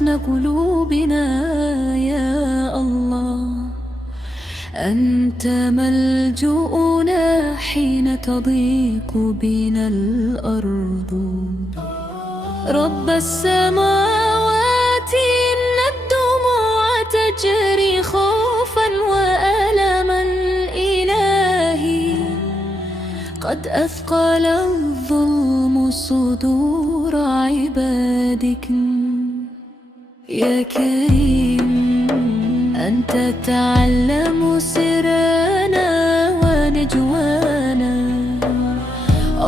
حزن قلوبنا يا الله. أنت ملجؤنا حين تضيق بنا الأرض. رب السماوات إن الدموع تجري خوفا وألما إلهي، قد أثقل الظلم صدور عبادك يا كريم. أنت تعلم سرنا ونجوانا،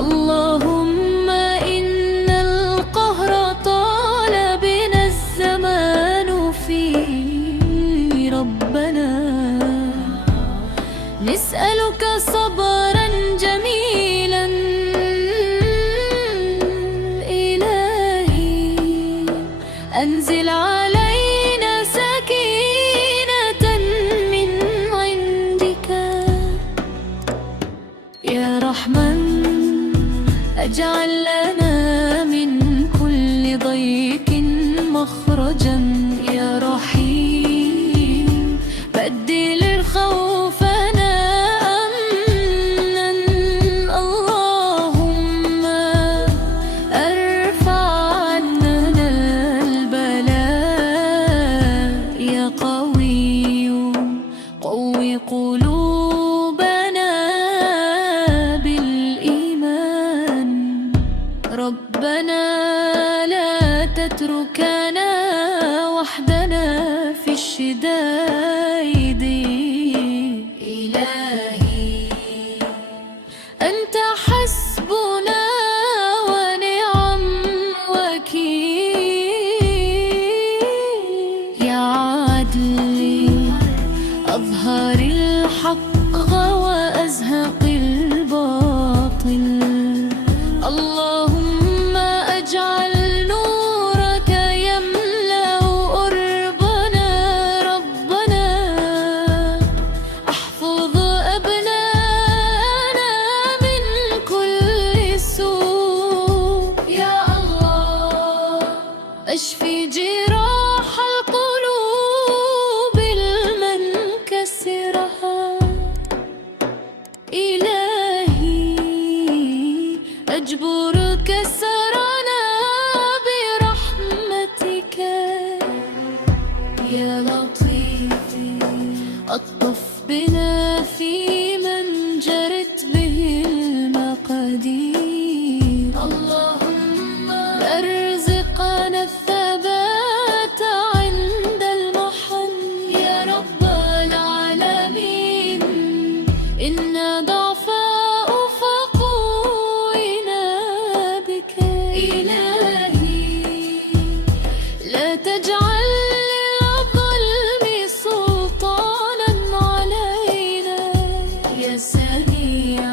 اللهم إن القهر طال بنا الزمان فيه ربنا. نسألك صبرا جميلا إلهي، أنزل علينا سكينة من عندك يا رحمن. اجعل لنا من كل ضيق مخرجا يا رحيم. بدل خوفنا أمنا، اللهم ارفع عننا البلاء يا قوي. قوي قلوبنا بالإيمان، ربنا لا تتركنا وحدنا في الشدائد إلهي. أنت حسبنا ونعم وكيل يا عدلي. أظهر الحق وأزهق الباطل، اللهم اجعل نورك يملأ أربنا ربنا. احفظ أبناءنا من كل سوء يا الله. اشفي جراح القلوب المنكسرة إلهي، أجبر كسرنا برحمتك يا لطيف. أطف بنا في من جرت به المقادير، اللهم ارزقنا الثبات عند المحن يا رب العالمين. إنا ضعفاء فقونا بك إلهي، لا تجعل للظلم سلطانا علينا يا سميع.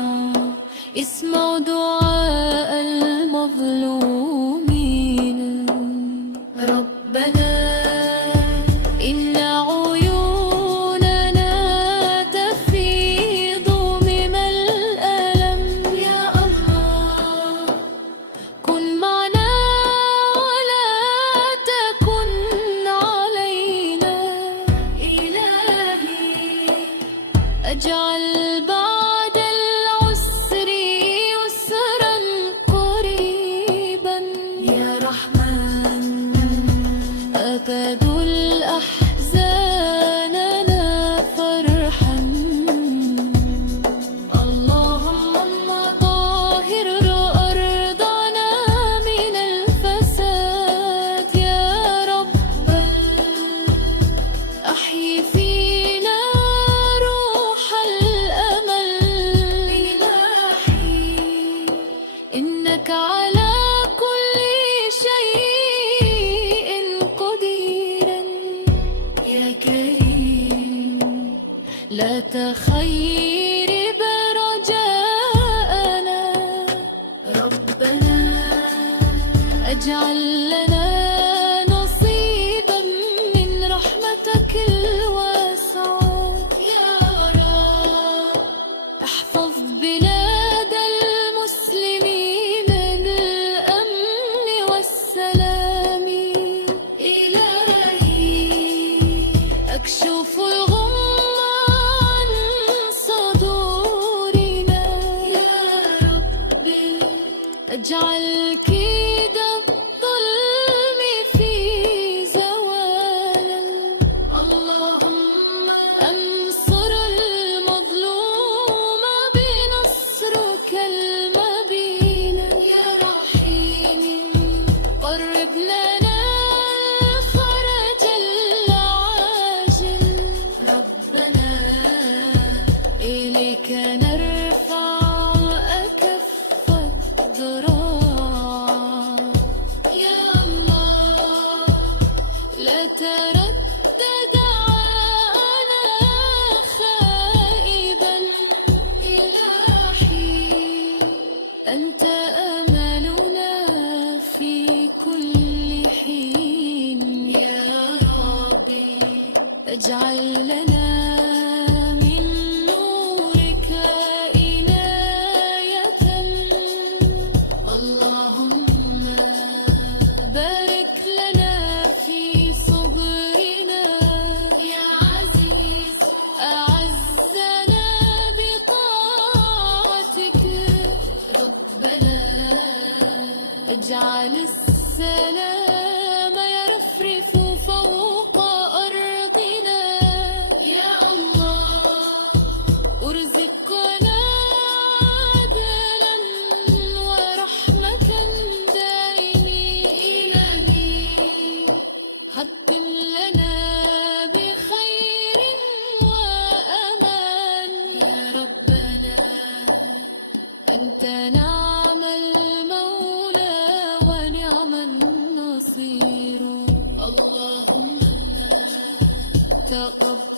اسمع دعاء المظلومين، ربنا إن عيوننا تفيض من الألم يا الله. كن معنا ولا تكن علينا إلهي. اجعل بعد العسر يسرا قريبا يا رحمن. أبد الأحزان لنا فرحا، اللهم طهر أرضنا من الفساد يا رب. أحيي فينا روح الأمل إلهي، إنك على كل شيء قدير يا كريم. لا تخير برجاءنا ربنا، اجعل لنا نصيبا من رحمتك الواسعة يا رب. احفظ بلاد المسلمين من الأمن والسلام إلهي. أكشف الغمة عن صدورنا يا ربي، أجعل كيد الظلم في زوالا. اللهم أنصر المظلوم بنصرك المبين يا رحيم، قرب لنا الفرج العاجل. ربنا إليك نرفع أكف الضراع يا الله، لا تردد دعاءنا خائبا إلهي، أنت أملنا في كل حين يا ربي، اجعل لنا من نورك إناية. اللهم بارك لنا في صبرنا يا عزيز، أعزنا بطاعتك. ربنا اجعل السلام يرفرف فوق أرضنا يا الله، ارزقنا عدلا ورحمة دائمي إلهي، ختم لنا بخير وأمان يا ربنا، أنت نعم المولى ونعم النصير. اللهم تقبل